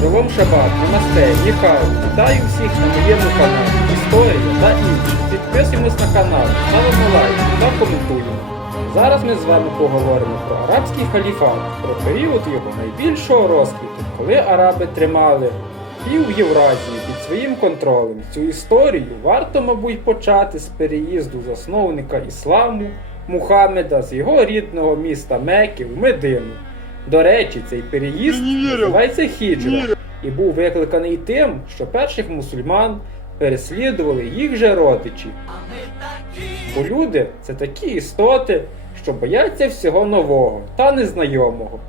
Шалом Шабат, Намасте, Ніхау, вітаю всіх на моєму каналі Історія та інші. Підписуємось на канал, ставимо лайки та коментуємо. Зараз ми з вами поговоримо про арабський халіфат, про період його найбільшого розквіту, коли араби тримали пів Євразії під своїм контролем. Цю історію варто, мабуть, почати з переїзду засновника ісламу Мухаммеда з його рідного міста Мекки в Медину. До речі, цей переїзд називається хіджра і був викликаний тим, що перших мусульман переслідували їх же родичі. Бо люди це такі істоти, що бояться всього нового та незнайомого.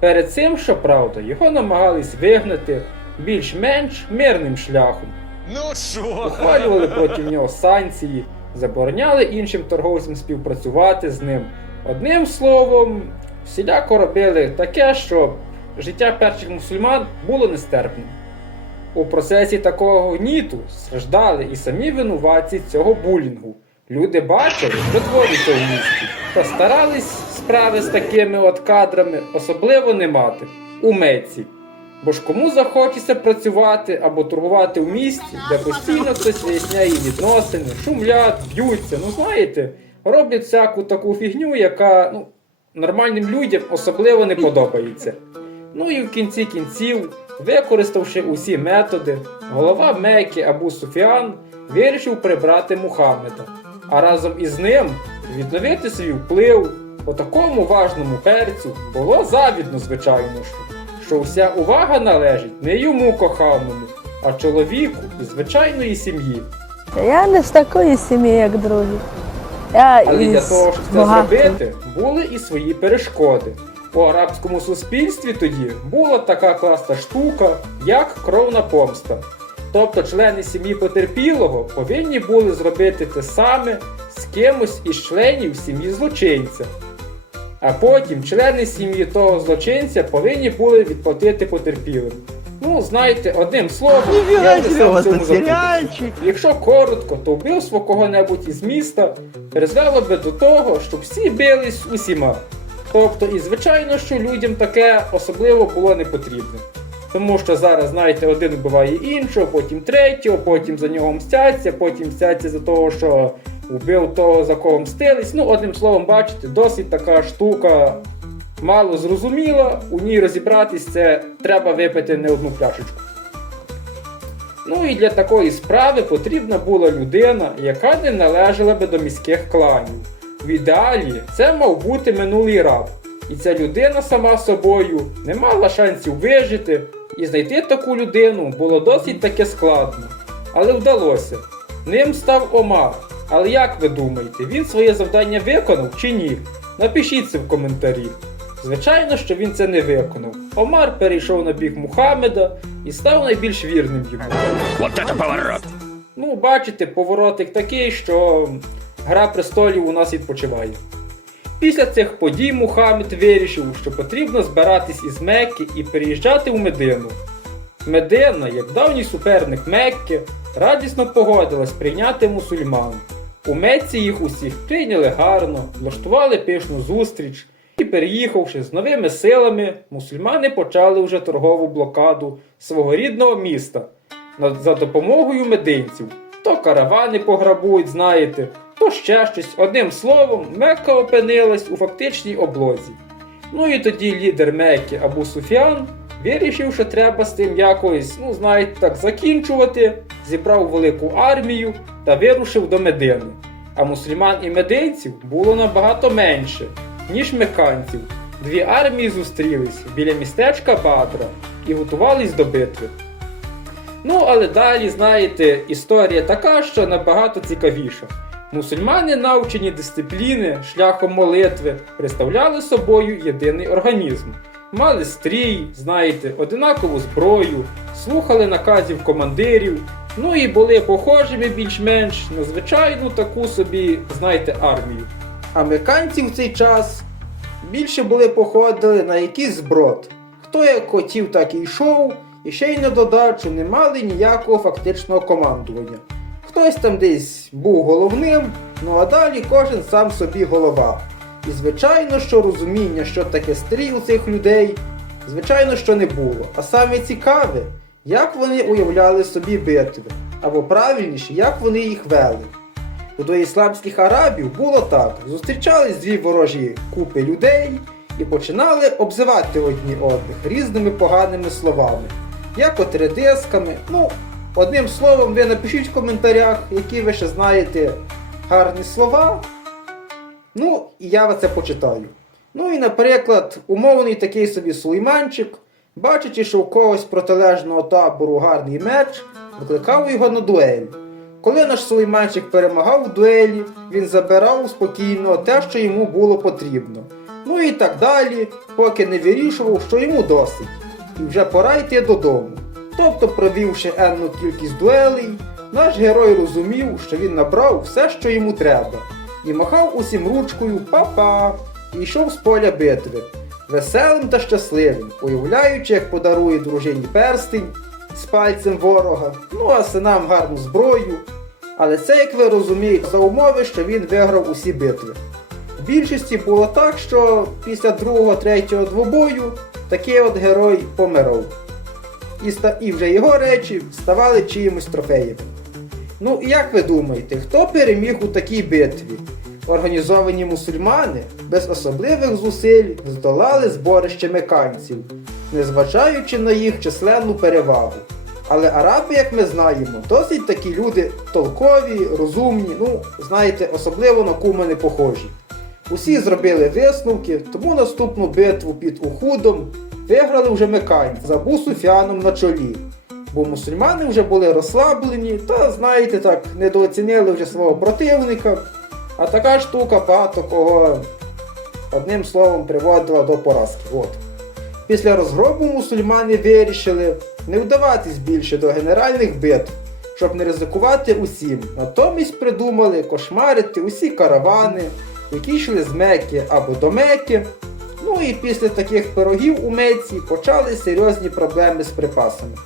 Перед цим, щоправда, його намагались вигнати більш-менш мирним шляхом. Ну що? Ухвалювали проти нього санкції, забороняли іншим торговцям співпрацювати з ним. Одним словом, всіляко робили таке, що життя перших мусульман було нестерпним. У процесі такого гніту страждали і самі винуватці цього булінгу. Люди бачили, що твориться в місті, та старались справи з такими от кадрами особливо не мати у Меці. Бо ж кому захочеться працювати або торгувати в місті, де постійно хтось виясняє відносини, шумлять, б'ються, ну знаєте, роблять всяку таку фігню, яка ну, нормальним людям особливо не подобається. Ну і в кінці кінців, використавши усі методи, голова Мекки Абу Суфіан вирішив прибрати Мухаммеда, а разом із ним відновити свій вплив по такому важному перцю було завідно, звичайно що вся увага належить не йому коханому, а чоловіку із звичайної сім'ї. Я не з такої сім'ї, як другі. Я Але для із того, щоб це багатої. зробити, були і свої перешкоди. У арабському суспільстві тоді була така класна штука, як кровна помста. Тобто члени сім'ї потерпілого повинні були зробити те саме з кимось із членів сім'ї злочинця. А потім члени сім'ї того злочинця повинні були відплатити потерпілим. Ну, знаєте, одним словом, я сам в цьому запутався. Якщо коротко, то вбивство кого-небудь із міста призвело би до того, щоб всі бились усіма. Тобто, і звичайно, що людям таке особливо було не потрібно. Тому що зараз, знаєте, один вбиває іншого, потім третього, потім за нього мстяться, потім мстяться за того, що вбив того, за кого мстились. Ну, одним словом, бачите, досить така штука мало зрозуміла, у ній розібратись це треба випити не одну пляшечку. Ну і для такої справи потрібна була людина, яка не належала би до міських кланів. В ідеалі це мав бути минулий раб. І ця людина сама собою не мала шансів вижити, і знайти таку людину було досить таки складно. Але вдалося. Ним став Омар. Але як ви думаєте, він своє завдання виконав чи ні? Напишіть це в коментарі. Звичайно, що він це не виконав. Омар перейшов на бік Мухаммеда і став найбільш вірним йому. Вот это поворот! Ну, бачите, поворотик такий, що Гра престолів у нас відпочиває. Після цих подій Мухаммед вирішив, що потрібно збиратись із Мекки і переїжджати в Медину. Медина, як давній суперник Мекки, радісно погодилась прийняти мусульман. У Мекці їх усіх прийняли гарно, влаштували пишну зустріч, і переїхавши з новими силами, мусульмани почали вже торгову блокаду свого рідного міста за допомогою мединців. То каравани пограбують, знаєте, то ще щось. Одним словом, Мекка опинилась у фактичній облозі. Ну і тоді лідер Мекки Абу Суфіан вирішив, що треба з тим якось, ну знаєте, так закінчувати, зібрав велику армію та вирушив до Медини. А мусульман і мединців було набагато менше, ніж меканців. Дві армії зустрілись біля містечка Бадра і готувались до битви. Ну, але далі, знаєте, історія така, що набагато цікавіша. Мусульмани, навчені дисципліни шляхом молитви, представляли собою єдиний організм. Мали стрій, знаєте, одинакову зброю, слухали наказів командирів, ну і були похожими більш-менш на звичайну таку собі, знаєте, армію. Американці в цей час більше були походили на якийсь зброд. Хто як хотів, так і йшов, і ще й на додачу не мали ніякого фактичного командування. Хтось там десь був головним, ну а далі кожен сам собі голова. І звичайно, що розуміння, що таке стрій у цих людей, Звичайно, що не було. А саме цікаве, як вони уявляли собі битви, або правильніше, як вони їх вели. У до ісламських арабів було так: зустрічались дві ворожі купи людей і починали обзивати одні одних різними поганими словами, як от редисками. Ну, одним словом, ви напишіть в коментарях, які ви ще знаєте гарні слова. Ну, і я це почитаю. Ну і, наприклад, умовний такий собі сулейманчик, бачачи, що у когось протилежного табору гарний меч, викликав його на дуель. Коли наш сулейманчик перемагав у дуелі, він забирав спокійно те, що йому було потрібно. Ну і так далі, поки не вирішував, що йому досить, і вже пора йти додому. Тобто, провівши енну кількість дуелей, наш герой розумів, що він набрав все, що йому треба, і махав усім ручкою па-па, і йшов з поля битви, веселим та щасливим, уявляючи, як подарує дружині перстень з пальцем ворога, ну а синам гарну зброю. Але це, як ви розумієте, за умови, що він виграв усі битви. В більшості було так, що після другого, третього двобою такий от герой помирав. І, і вже його речі ставали чиїмось трофеями. Ну, і як ви думаєте, хто переміг у такій битві? Організовані мусульмани без особливих зусиль здолали зборище меканців, незважаючи на їх численну перевагу. Але араби, як ми знаємо, досить такі люди толкові, розумні, ну, знаєте, особливо на кума не похожі. Усі зробили висновки, тому наступну битву під Ухудом виграли вже меканці з Абу Суфіаном на чолі. Бо мусульмани вже були розслаблені та, знаєте так, недооцінили вже свого противника. А така штука багато кого одним словом приводила до поразки. От. Після розгробу мусульмани вирішили не вдаватись більше до генеральних битв, щоб не ризикувати усім. Натомість придумали кошмарити усі каравани, які йшли з Мекки або до Мекки. Ну і після таких пирогів у Меці почали серйозні проблеми з припасами.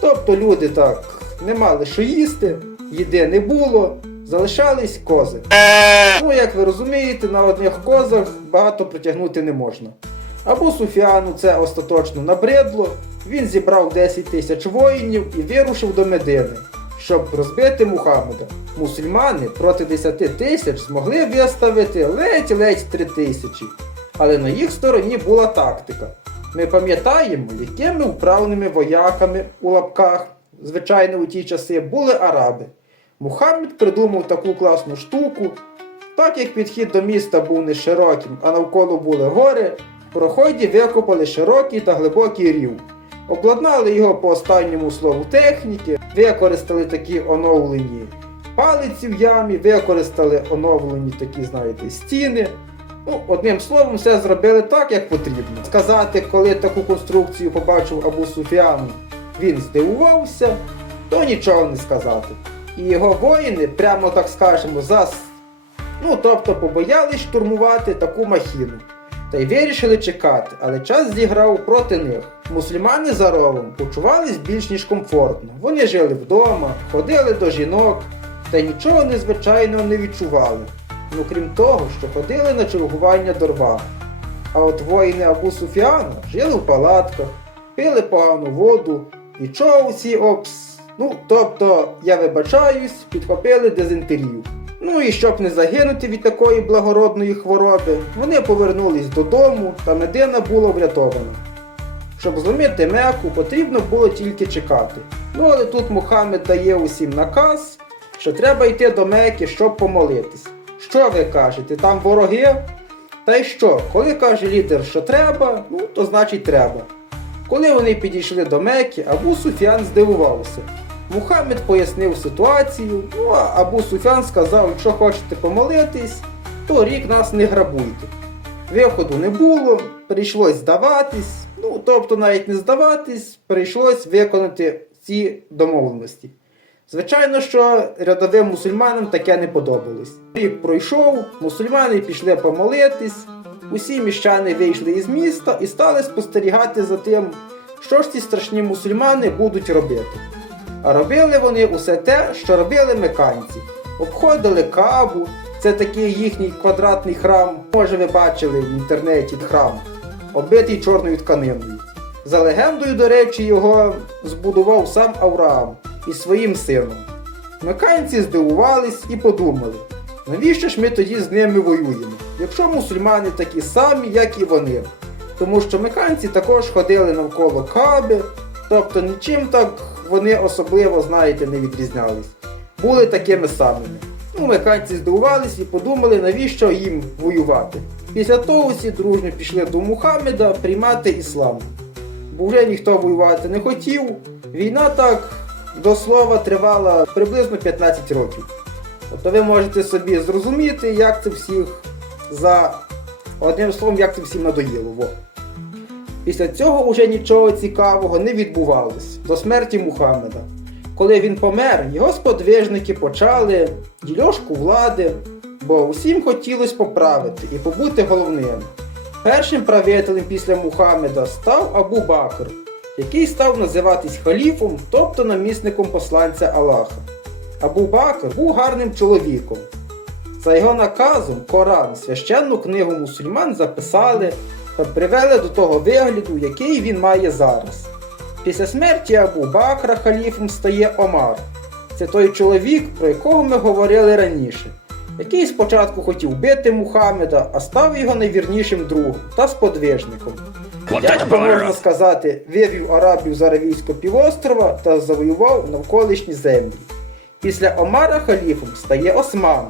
Тобто люди так не мали що їсти, їди не було, залишались кози. Ну, як ви розумієте, на одних козах багато притягнути не можна. Або Суфіану це остаточно набридло, він зібрав 10 тисяч воїнів і вирушив до Медини, щоб розбити Мухаммеда. Мусульмани проти 10 тисяч змогли виставити ледь-ледь 3 тисячі. Але на їх стороні була тактика. Ми пам'ятаємо, якими вправними вояками у лапках, звичайно, у ті часи були араби. Мухаммед придумав таку класну штуку. Так як підхід до міста був не широким, а навколо були гори, в проході викопали широкий та глибокий рів. Обладнали його по останньому слову техніки, використали такі оновлені палиці в ямі, використали оновлені такі, знаєте, стіни. Ну, одним словом, все зробили так, як потрібно. Сказати, коли таку конструкцію побачив Абу Суфіан, він здивувався, то нічого не сказати. І його воїни, прямо так скажемо, зас... ну, тобто побоялись штурмувати таку махіну. Та й вирішили чекати, але час зіграв проти них. Мусульмани за ровом почувались більш ніж комфортно. Вони жили вдома, ходили до жінок та нічого незвичайного не відчували. Ну крім того, що ходили на чергування до рва. А от воїни Абу Суфіана жили в палатках, пили погану воду, нічого усі обс. Ну, тобто, я вибачаюсь, підхопили дизентерію. Ну і щоб не загинути від такої благородної хвороби, вони повернулись додому, та Медина була врятована. Щоб зломити Меку, потрібно було тільки чекати. Ну але тут Мухаммед дає усім наказ, що треба йти до Меки, щоб помолитись. Що ви кажете, там вороги? Та й що, коли каже лідер, що треба, ну то значить треба. Коли вони підійшли до Мекки, Абу Суфіан здивувався. Мухаммед пояснив ситуацію, ну а Абу Суфіан сказав, якщо хочете помолитись, то рік нас не грабуйте. Виходу не було, прийшлось здаватись, ну тобто навіть не здаватись, прийшлось виконати ці домовленості. Звичайно, що рядовим мусульманам таке не подобалось. Рік пройшов, мусульмани пішли помолитись, усі міщани вийшли із міста і стали спостерігати за тим, що ж ці страшні мусульмани будуть робити. А робили вони усе те, що робили меканці. Обходили кабу, це такий їхній квадратний храм. Може ви бачили в інтернеті храм, оббитий чорною тканиною. За легендою, до речі, його збудував сам Авраам із своїм сином. Меканці здивувались і подумали, навіщо ж ми тоді з ними воюємо, якщо мусульмани такі самі, як і вони. Тому що меканці також ходили навколо Каби, тобто нічим так вони особливо, знаєте, не відрізнялись. Були такими самими. Ну, меканці здивувались і подумали, навіщо їм воювати. Після того всі дружньо пішли до Мухаммеда приймати іслам. Бо вже ніхто воювати не хотів. Війна так до слова тривала приблизно 15 років. Тобто ви можете собі зрозуміти, як це всіх за одним словом, як це всім надоїло. Після цього вже нічого цікавого не відбувалось до смерті Мухаммеда. Коли він помер, його сподвижники почали дільошку влади, бо усім хотілося поправити і побути головним. Першим правителем після Мухаммеда став Абу Бакр, який став називатись халіфом, тобто намісником посланця Аллаха. Абу Бакр був гарним чоловіком. За його наказом Коран, священну книгу мусульман, записали привели до того вигляду, який він має зараз. Після смерті Абу Бакра халіфом стає Омар. Це той чоловік, про якого ми говорили раніше, який спочатку хотів бити Мухаммеда, а став його найвірнішим другом та сподвижником. То можна сказати, вивів Арабів з Аравійського півострова та завоював навколишні землі. Після Омара халіфом стає Осман.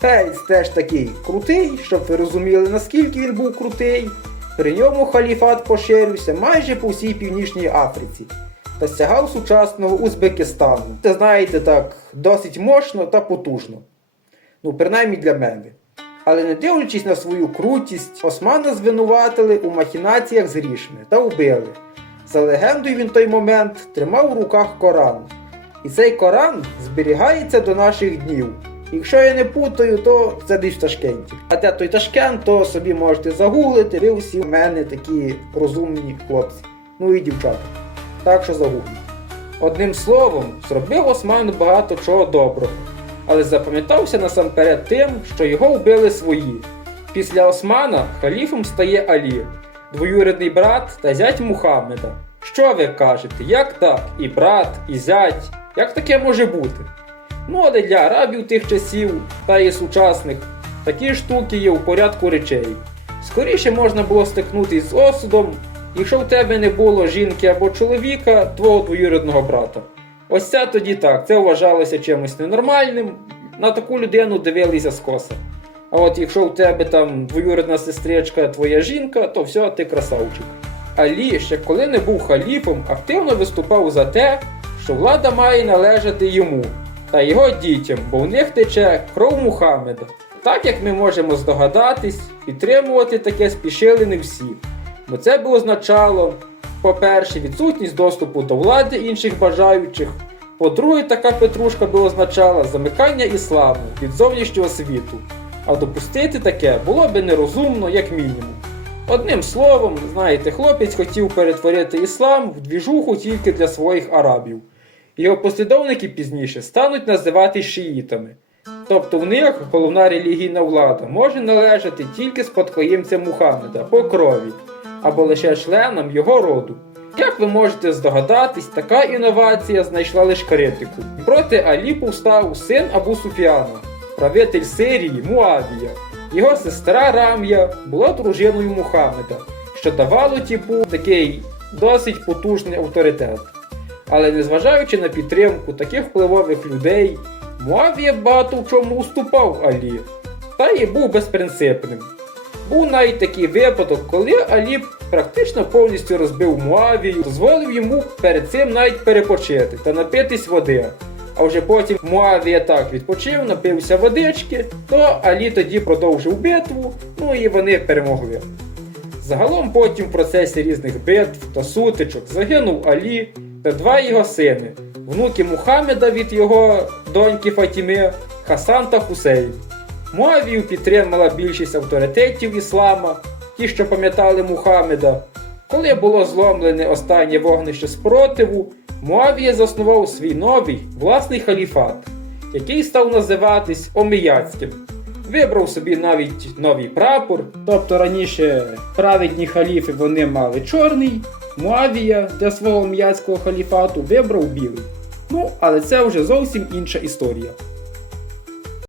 Перець теж такий крутий, щоб ви розуміли, наскільки він був крутий. При ньому халіфат поширився майже по всій Північній Африці та сягав сучасного Узбекистану. Це знаєте так, досить мощно та потужно. Ну, принаймні для мене. Але не дивлячись на свою крутість, Османа звинуватили у махінаціях з грішми та вбили. За легендою він той момент тримав у руках Коран. І цей Коран зберігається до наших днів. Якщо я не путаю, то це десь в Ташкенті. А де той Ташкент, то собі можете загуглити. Ви всі в мене такі розумні хлопці. Ну і дівчата. Так що загугліть. Одним словом, зробив Осман багато чого доброго, але запам'ятався насамперед тим, що його вбили свої. Після Османа халіфом стає Алі, двоюрідний брат та зять Мухаммеда. Що ви кажете, як так? І брат, і зять, як таке може бути? Ну, але для арабів тих часів та і сучасних такі штуки є у порядку речей. Скоріше можна було стикнутися з осудом, якщо в тебе не було жінки або чоловіка, твого двоюрідного брата. Ось це тоді так, це вважалося чимось ненормальним, на таку людину дивилися скоса. А от якщо в тебе там двоюрідна сестричка, твоя жінка, то все, ти красавчик. Алі, ще коли не був халіфом, активно виступав за те, що влада має належати йому та його дітям, бо в них тече кров Мухаммеда. Так як ми можемо здогадатись, підтримувати таке спішили не всі. Бо це би означало, по-перше, відсутність доступу до влади інших бажаючих. По-друге, така петрушка би означала замикання ісламу від зовнішнього світу. А допустити таке було би нерозумно, як мінімум. Одним словом, знаєте, хлопець хотів перетворити іслам в двіжуху тільки для своїх арабів. Його послідовники пізніше стануть називати шиїтами. Тобто в них головна релігійна влада може належати тільки спадкоємцям Мухаммеда по крові або лише членам його роду. Як ви можете здогадатись, така інновація знайшла лише критику. Проти Алі повстав син Абу Суфіана, правитель Сирії Муавія. Його сестра Рам'я була дружиною Мухаммеда, що давало типу такий досить потужний авторитет. Але незважаючи на підтримку таких впливових людей, Муавія багато в чому уступав Алі, та й був безпринципним. Був навіть такий випадок, коли Алі практично повністю розбив Муавію, дозволив йому перед цим навіть перепочити та напитись води. А вже потім Муавія так відпочив, напився водички, то Алі тоді продовжив битву, ну і вони перемогли. Загалом потім в процесі різних битв та сутичок загинув Алі та два його сини, внуки Мухаммеда від його доньки Фатіми, Хасан та Хусейн. Муавію підтримала більшість авторитетів іслама, ті, що пам'ятали Мухаммеда. Коли було зломлене останнє вогнище спротиву, Муавія заснував свій новий власний халіфат, який став називатись Оміяцьким. Вибрав собі навіть новий прапор. Тобто раніше праведні халіфи вони мали чорний, Муавія для свого м'яцького халіфату вибрав білий. Ну, але це вже зовсім інша історія.